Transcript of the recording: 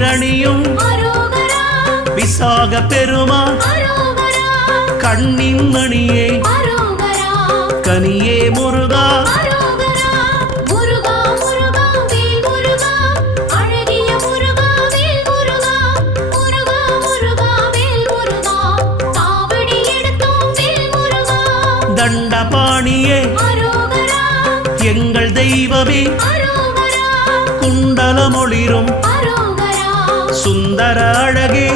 நீரணியும் விசாக பெருமான் கண்ணின் மணியே கனியே முருகா தண்டபாணியே எங்கள் தெய்வமே குண்டலமொளிரும் சுந்தர அழகே